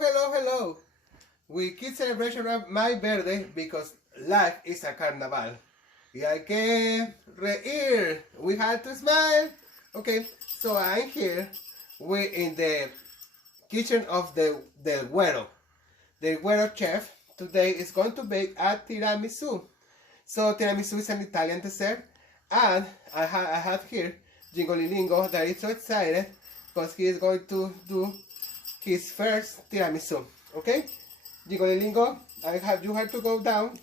Hello. We keep celebration of my birthday because life is a carnival. Y hay que reír. We have to smile. Okay, so I'm here. We're in the kitchen of the Güero. The Güero chef today is going to bake a tiramisu. So tiramisu is an Italian dessert, and I have here Jingolilingo that is so excited because he is going to do his first tiramisu. Okay, Jingolilingo, you have to go down.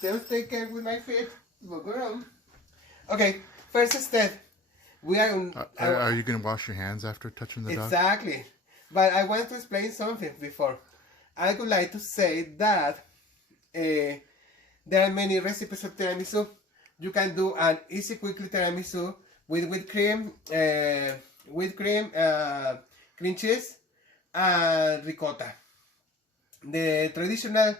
Just take care with my feet. Go around. Okay, first step. We are on. Are you going to wash your hands after touching the dog? Exactly. But I want to explain something before. I would like to say that there are many recipes of tiramisu. You can do an easy, quickly tiramisu with whipped cream, cream cheese, and ricotta. The traditional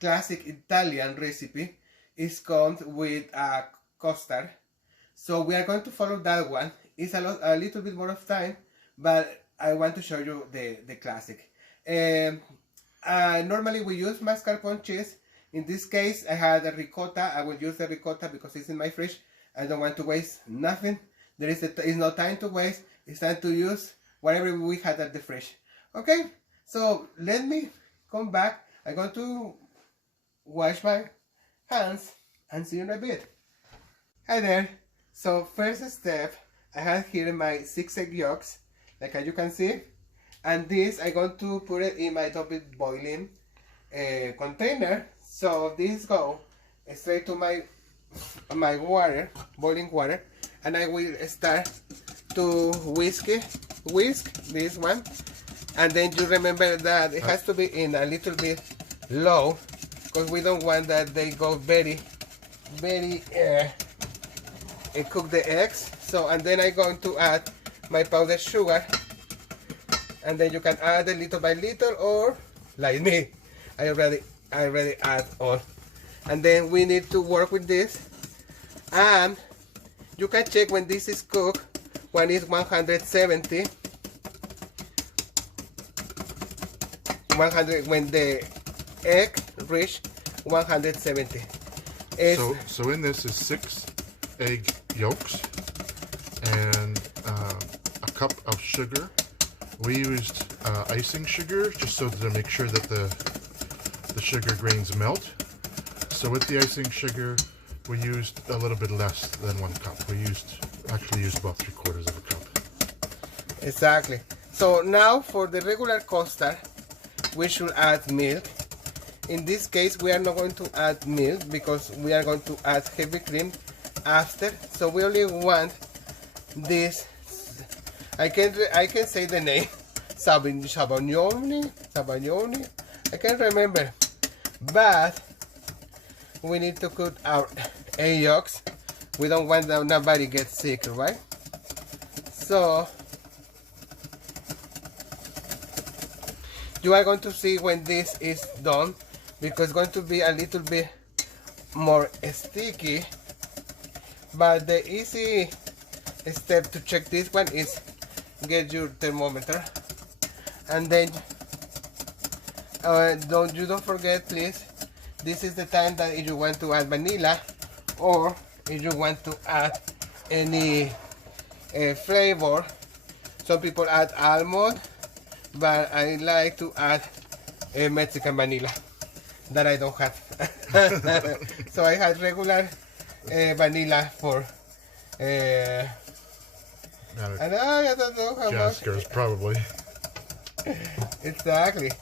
classic Italian recipe is comes with a custard. So we are going to follow that one. It's a little bit more of time, but I want to show you the classic. Normally we use mascarpone cheese. In this case, I had a ricotta. I will use the ricotta because it's in my fridge. I don't want to waste nothing. There is no time to waste. It's time to use whatever we had at the fridge. Okay, so let me come back. I'm going to wash my hands and see you in a bit. Hi there. So first step, I have here my 6 egg yolks, like as you can see, and this I'm going to put it in my double boiling container. So this go straight to my water, boiling water, and I will start to whisk this one, and then you remember that it has to be in a little bit low because we don't want that they go very cook the eggs. So, and then I'm going to add my powdered sugar, and then you can add it little by little, or like me, I already add all. And then we need to work with this, and you can check when this is cooked. One is 170, when the egg reach 170. So in this is 6 egg yolks and a cup of sugar. We used icing sugar just so to make sure that the sugar grains melt. So with the icing sugar, we used a little bit less than 1 cup. We actually used about 3/4 of a cup. Exactly. So now for the regular custard, we should add milk. In this case, we are not going to add milk because we are going to add heavy cream after. So we only want this. I can say the name. Sabagnoni. I can't remember. But we need to cook our egg yolks. We don't want that nobody gets sick, right? So you are going to see when this is done, because it's going to be a little bit more sticky. But the easy step to check this one is get your thermometer, and then don't forget, please, this is the time that if you want to add vanilla, or if you want to add any flavor. Some people add almond, but I like to add Mexican vanilla that I don't have. So I had regular vanilla for I don't know how Jaskers, much. probably. Exactly.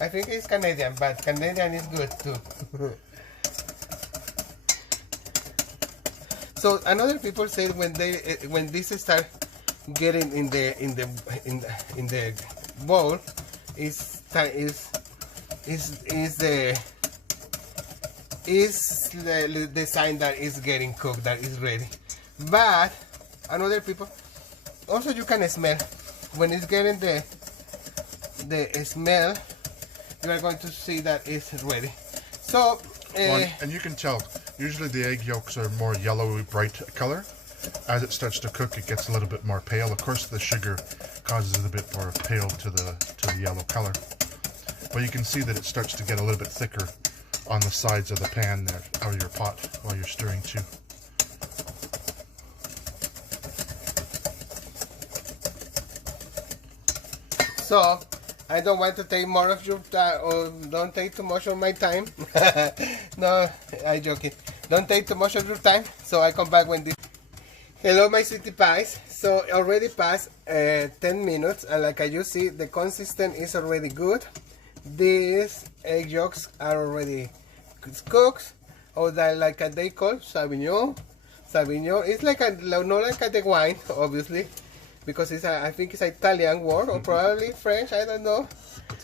I think it's Canadian, but Canadian is good too. So another people say when this start getting in the bowl is the sign that it's getting cooked, that is ready. But another people also, you can smell when it's getting the smell. You are going to see that it's ready. So and you can tell usually the egg yolks are more yellowy bright color. As it starts to cook, it gets a little bit more pale. Of course, the sugar causes it a bit more pale to the yellow color. But you can see that it starts to get a little bit thicker on the sides of the pan there, or your pot, while you're stirring too. So I don't want to take more of your time, or don't take too much of my time. No, I'm joking. Don't take too much of your time. So I come back when this. Hello, my sweetie pies. So already passed 10 minutes, and like you see, the consistency is already good. These egg yolks are already cooked, or that like they call Sauvignon. Sauvignon. It's like not like the wine, obviously, because it's I think it's an Italian word, or probably French. I don't know.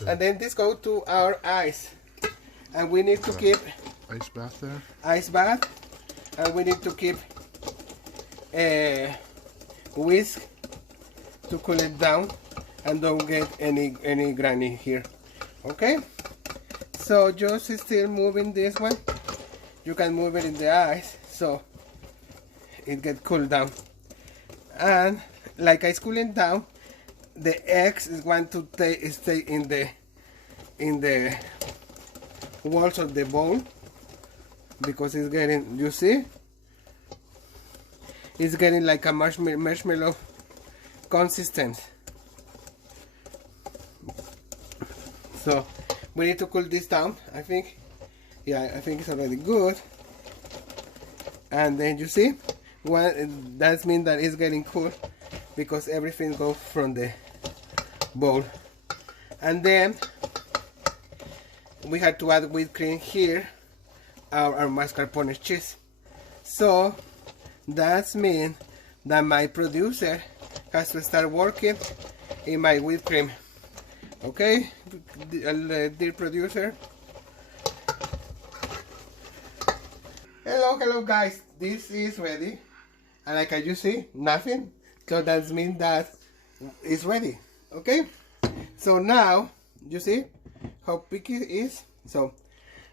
And then this go to our ice, and we need to keep ice bath there. Ice bath, and we need to keep whisk to cool it down and don't get any granny here. Okay, so just still moving this one. You can move it in the ice so it get cooled down, and like it's cooling down, the eggs is going to stay in the walls of the bowl, because it's getting, you see, it's getting like a marshmallow consistence. So we need to cool this down. I think, yeah, I think it's already good. And then you see, that means that it's getting cool, because everything goes from the bowl. And then we had to add whipped cream here, our mascarpone cheese. So that means that my producer has to start working in my whipped cream. Okay, dear producer. Hello guys, this is ready, and like you see, nothing. So that means that it's ready. Okay, so now you see how picky it is. So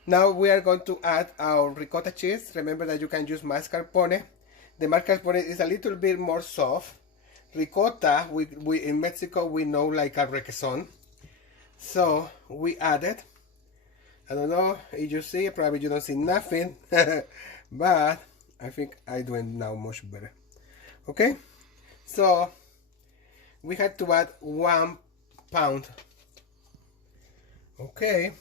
now we are going to add our ricotta cheese. Remember that you can use mascarpone. The mascarpone is a little bit more soft. Ricotta, we in Mexico we know like a requesón. So we added, I don't know if you see, probably you don't see nothing, but I think I do it now much better. Okay, so we had to add 1 pound. Okay,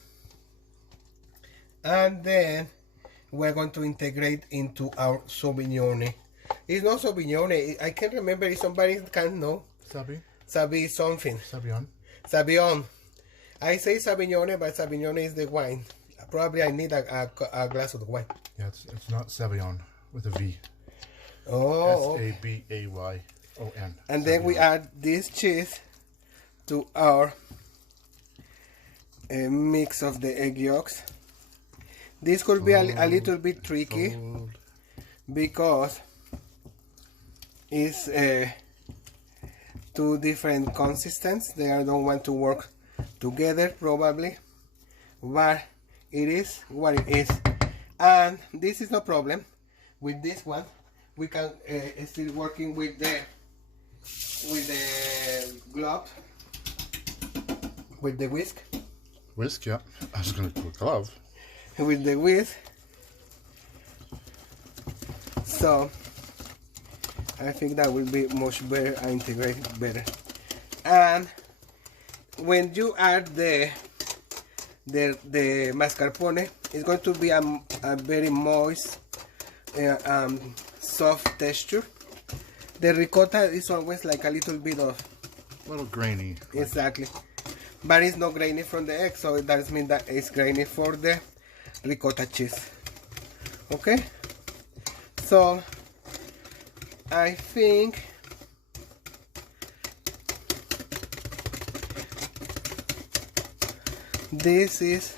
and then we're going to integrate into our Sauvignon. It's not Sauvignon, I can't remember if somebody can know. Sabi something. Savion. I say Sauvignon, but Sauvignon is the wine. Probably I need a glass of the wine. Yeah, it's not Savion with a V. Oh. Sabayon. And then we add this cheese to our mix of the egg yolks. This could be a little bit tricky because it's two different consistencies. They don't want to work together probably, but it is what it is, and this is no problem. With this one we can still working with the glove, with the whisk. Yeah, I was gonna do a glove. With the whisk. So I think that will be much better and integrate better. And when you add the mascarpone, it's going to be a very moist, soft texture. The ricotta is always like a little bit of a little grainy. Exactly, but it's not grainy from the egg, so that means that it's grainy for the ricotta cheese. Okay, so I think this is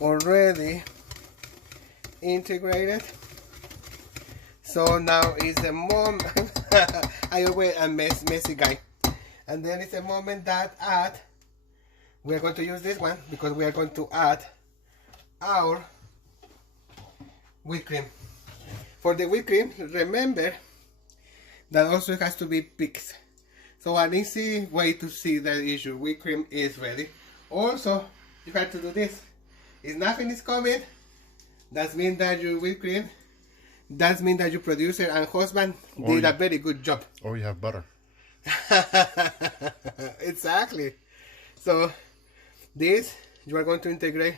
already integrated. So now is the moment. I always am messy guy. And then it's the moment that we're going to use this one, because we are going to add our whipped cream. For the whipped cream, remember that also has to be picked. So an easy way to see that is your whipped cream is ready. also you have to do this. If nothing is coming, that means that your whipped cream, that means that your producer and husband did a very good job. Or you have butter. Exactly. So this you are going to integrate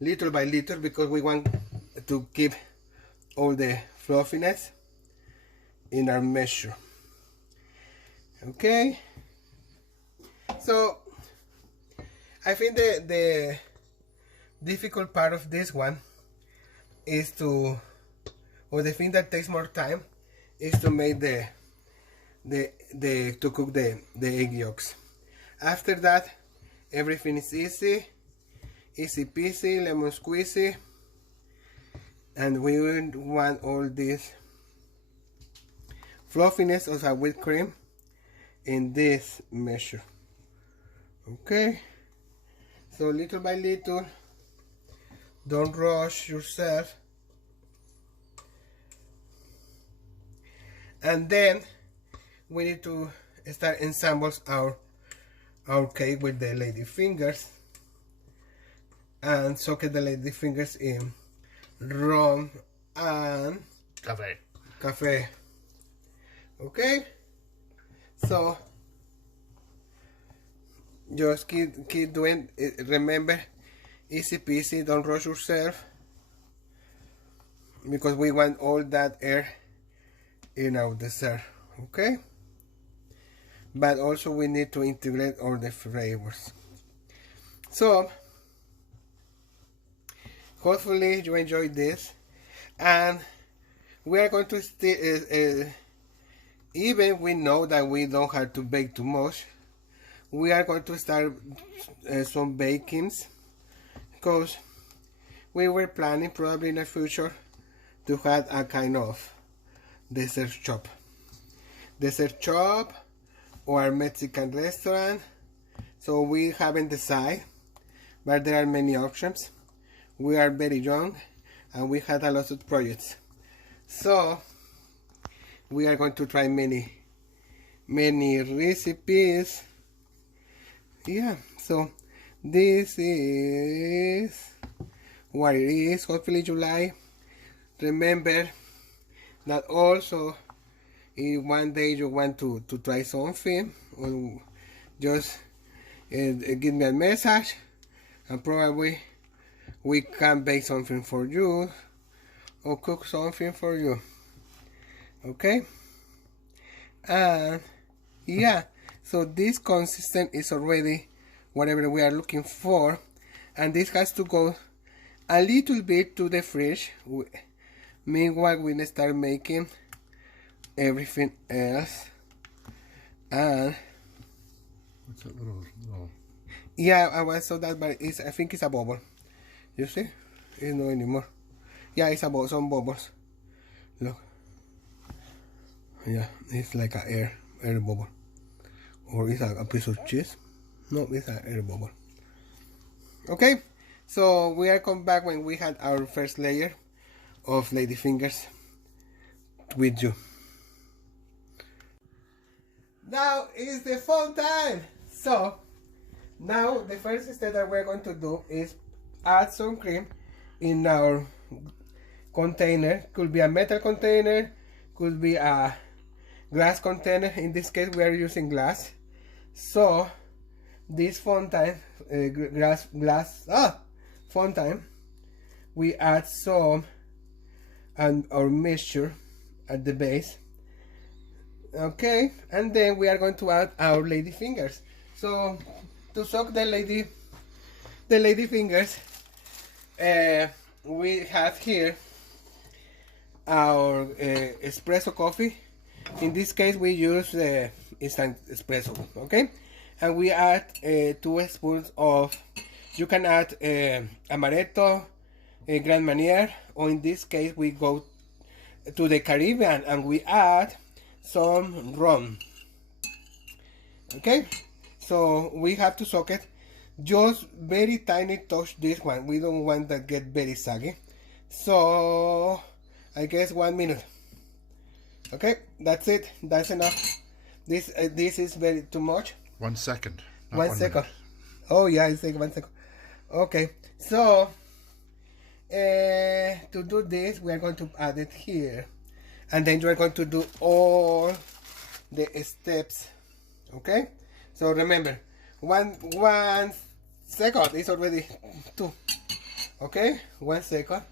little by little because we want to keep all the fluffiness in our measure. Okay. So I think the difficult part of this one is to, or the thing that takes more time is to make to cook the egg yolks. After that, everything is easy peasy, lemon squeezy, and we want all this fluffiness of our whipped cream in this measure. Okay, so little by little, don't rush yourself. And then we need to start ensembles our cake with the lady fingers and soak the lady fingers in rum and cafe. Okay, so just keep doing it. Remember, easy peasy, don't rush yourself because we want all that air in our dessert. Okay, but also we need to integrate all the flavors. So hopefully you enjoyed this, and we are going to still even we know that we don't have to bake too much, we are going to start some bakings because we were planning probably in the future to have a kind of dessert shop or Mexican restaurant. So we haven't decided, but there are many options. We are very young and we had a lot of projects, so we are going to try many recipes. Yeah, so this is what it is. Hopefully you like. Remember that also if one day you want to try something, or just give me a message and probably we can bake something for you or cook something for you. Okay, and yeah, so this consistent is already whatever we are looking for, and this has to go a little bit to the fridge. Meanwhile, we start making everything else. And what's that little? Yeah, I saw that, but I think it's a bubble. You see, it's not anymore. Yeah, it's about some bubbles. Look. Yeah, it's like an air bubble. Or it's a piece of cheese. No, it's an air bubble. Okay, so we are come back when we had our first layer of lady fingers with you. Now is the fun time. So now the first step that we're going to do is add some cream in our container. Could be a metal container, could be a glass container. In this case we are using glass. So this fontaine, fontaine, we add some and our mixture at the base. Okay, and then we are going to add our lady fingers. So to soak the lady fingers, we have here our espresso coffee. In this case we use the instant espresso. Okay, and we add 2 spoons of, you can add amaretto, Grand Marnier, or in this case we go to the Caribbean and we add some rum. Okay, so we have to soak it. Just very tiny touch this one. We don't want that get very saggy. So I guess 1 minute. Okay, that's it. That's enough. This is very too much. 1 second. 1 second. Oh yeah, it's like 1 second. Okay, so to do this, we are going to add it here, and then you are going to do all the steps. Okay, so remember, one second is already 2. Okay, 1 second,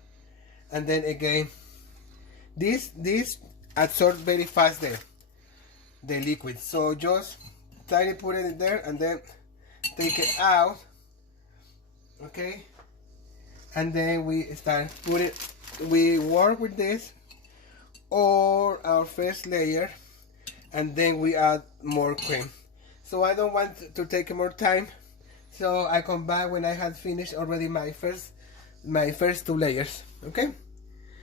and then again, this absorbs very fast the liquid. So just try to put it in there and then take it out. Okay, and then we we work with this or our first layer, and then we add more cream. So I don't want to take more time, so I come back when I had finished already my first 2 layers. Okay,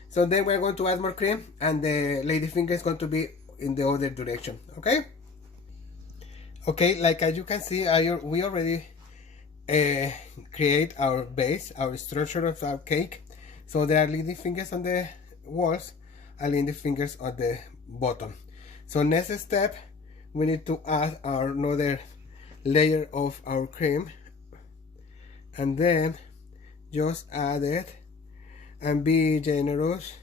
so then we're going to add more cream, and the ladyfinger is going to be in the other direction. Okay, like as you can see, we already create our base, our structure of our cake. So there are lady fingers on the walls and lady fingers on the bottom. So next step, we need to add our another layer of our cream, and then just add it and be generous.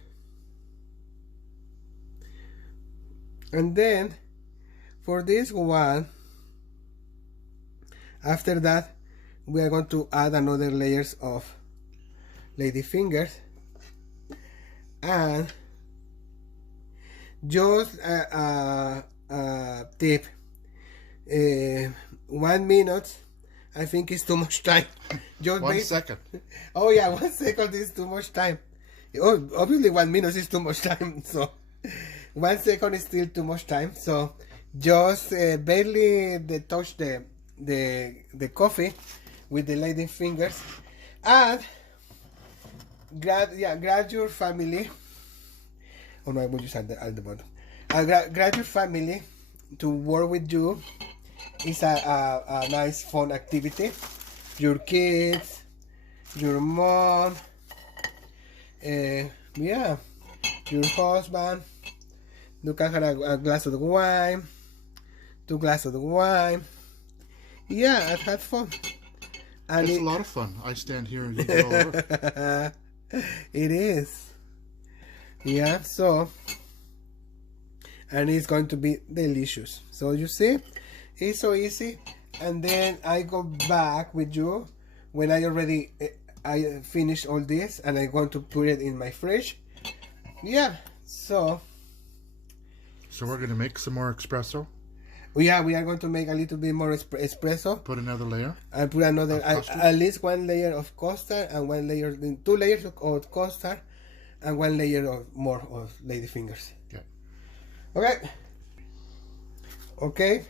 And then for this one, after that, we are going to add another layers of lady fingers, and just a tip, 1 minute I think is too much time. Just 1 second. Oh yeah, 1 second is too much time. Oh, obviously 1 minute is too much time, so 1 second is still too much time. So just barely touch the coffee with the lady fingers, and grab your family. Oh no, I will use at the bottom. Grab your family to work with you. It's a nice fun activity. Your kids, your mom, yeah, your husband. You can have a glass of wine, 2 glasses of wine. Yeah, I've had fun. And it's a lot of fun. I stand here and you go over. It is. Yeah, so, and it's going to be delicious. So you see, it's so easy. And then I go back with you when I finish all this, and I'm going to put it in my fridge. Yeah, so we're going to make some more espresso. Yeah, we are going to make a little bit more espresso. Put another layer. And put another, at least 1 layer of custard, and 1 layer, 2 layers of custard, and 1 layer of more of lady fingers. Okay. Okay.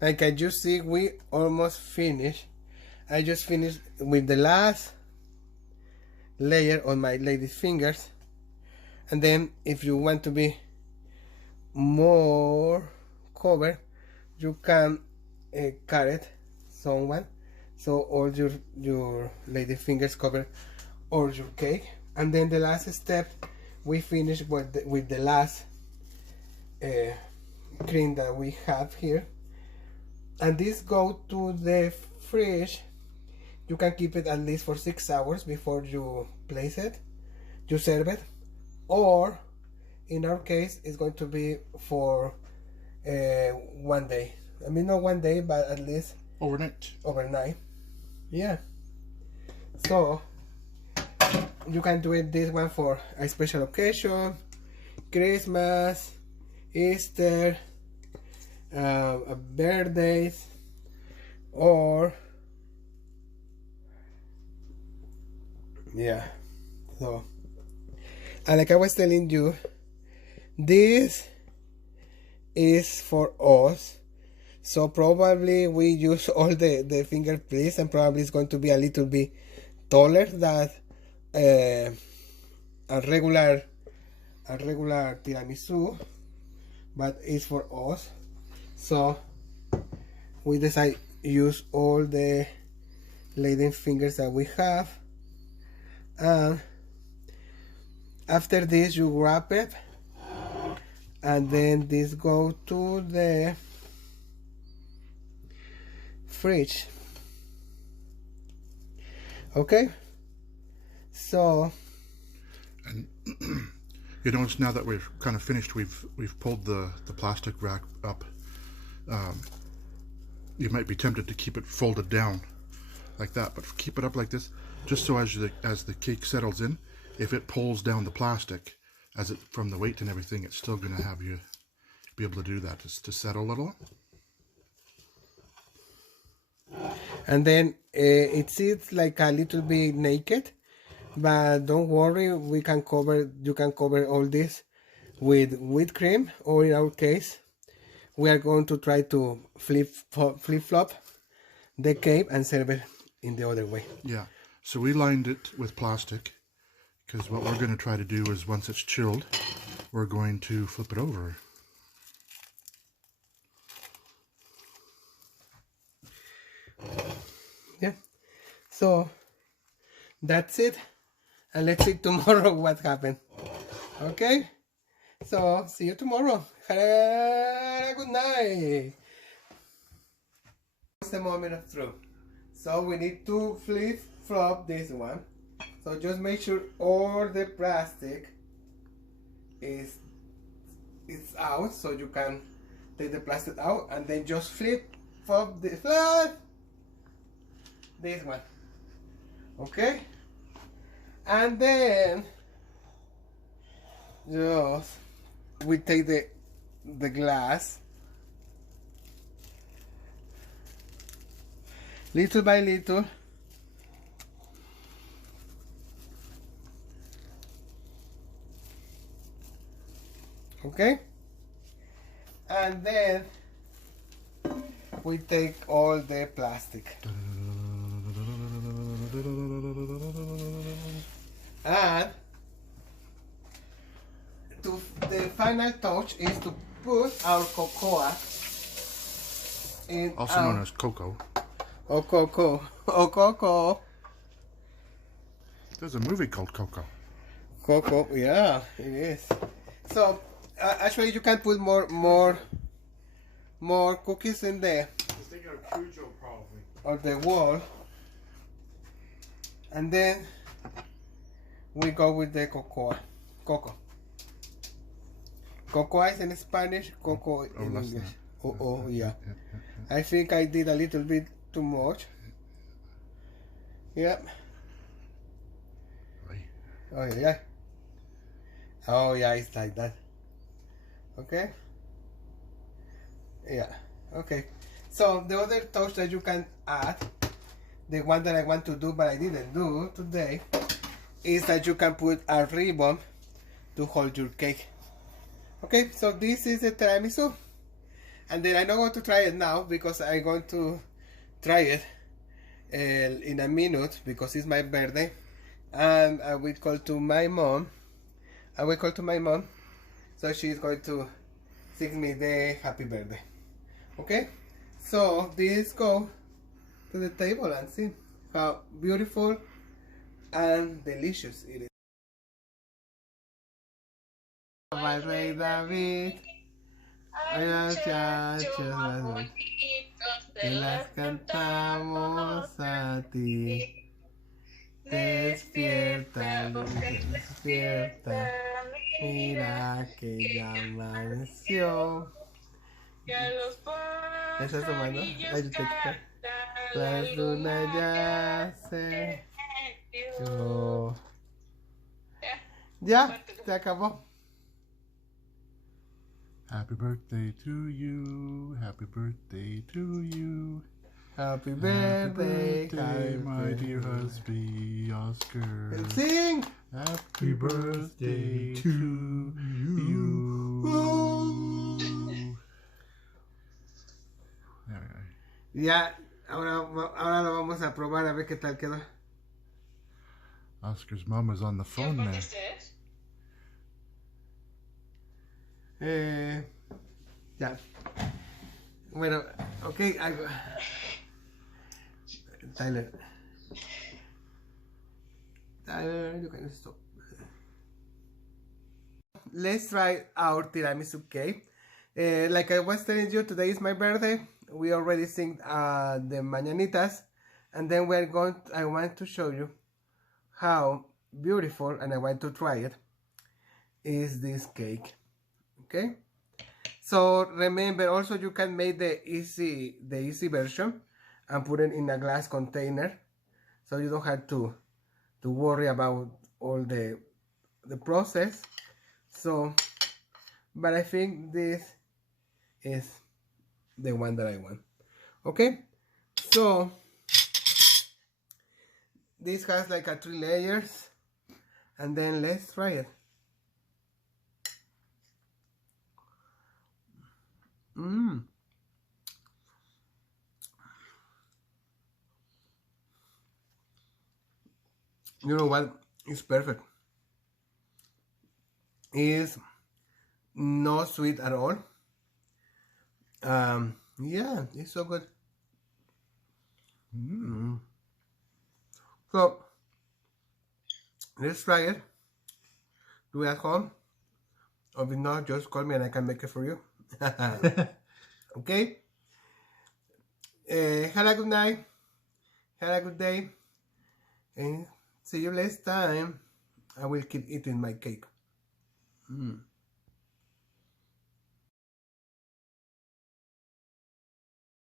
Like as you see, we almost finished. I just finished with the last layer on my lady fingers, and then if you want to be more covered, you can cut it someone, so all your lady fingers cover all your cake. And then the last step, we finish with the last cream that we have here, and this go to the fridge. You can keep it at least for 6 hours before you place it, you serve it, or in our case it's going to be for 1 day. I mean, not 1 day, but at least overnight. Yeah, so you can do it this one for a special occasion, Christmas, Easter, birthdays, or yeah. So, and like I was telling you, this is for us, so probably we use all the finger plates, and probably it's going to be a little bit taller than a regular tiramisu, but it's for us. So we decide use all the lady fingers that we have, and after this you wrap it, and then this go to the fridge. Okay, so And you notice now that we've kind of finished, we've pulled the plastic rack up. You might be tempted to keep it folded down like that, but keep it up like this, just so as the cake settles in, if it pulls down the plastic from the weight and everything, it's still going to have you be able to do that to settle a little. and then it sits like a little bit naked, but don't worry, you can cover all this with whipped cream, or in our case we are going to try to flip-flop the cake and serve it in the other way. Yeah, so we lined it with plastic because what we're going to try to do is once it's chilled, we're going to flip it over. Yeah, so that's it, and let's see tomorrow what happened. Okay, so see you tomorrow. Have a good night. It's the moment of truth. So we need to flip flop this one. So just make sure all the plastic is out, so you can take the plastic out, and then just flip flop this one. Okay, and then just we take the glass little by little. Okay, and then we take all the plastic, and the final touch is to put our cocoa in, also known as cocoa. Cocoa. There's a movie called Coco. Cocoa, yeah, it is. So actually, you can put more cookies in there. On the wall, and then we go with the cocoa. Cocoa is in Spanish, cocoa in English. Yeah. I think I did a little bit too much. Yep. Oh yeah. Oh yeah, it's like that. Okay. Yeah. Okay. So the other touch that you can add, the one that I want to do but I didn't do today, is that you can put a ribbon to hold your cake. Okay, so this is the tiramisu, and then I'm not going to try it now because I'm going to try it in a minute because it's my birthday, and I will call to my mom. So she's going to sing me the happy birthday. Okay, so this go to the table and see how beautiful and delicious it is. My rey David, ay las muchachas más bonitas, te las cantamos a ti. Despierta, despierta, mira que ya amaneció. ¿Estás tomando? Ay, la luna ya se... Ya, se acabó. Happy birthday to you. Happy birthday to you. Happy birthday, my dear husband, Oscar. Sing! Happy birthday to you. Ya, ahora lo vamos a probar a ver qué tal quedó. Oscar's mom is on the phone now. Ya. Bueno, okay. Tyler, you can stop. Let's try our tiramisu cake. Like I was telling you, today is my birthday. We already sing the mañanitas, And then I want to show you how beautiful, and I want to try it, is this cake. Okay, so remember also you can make the easy version and put it in a glass container, so you don't have to worry about all the process. So, but I think this is the one that I want. Okay, so this has like a 3 layers, and then let's try it. You know what? It's perfect. It's not sweet at all. Yeah, it's so good. So let's try it. Do it at home, or if not, just call me and I can make it for you. Okay. Have a good night. Have a good day. And see you next time. I will keep eating my cake.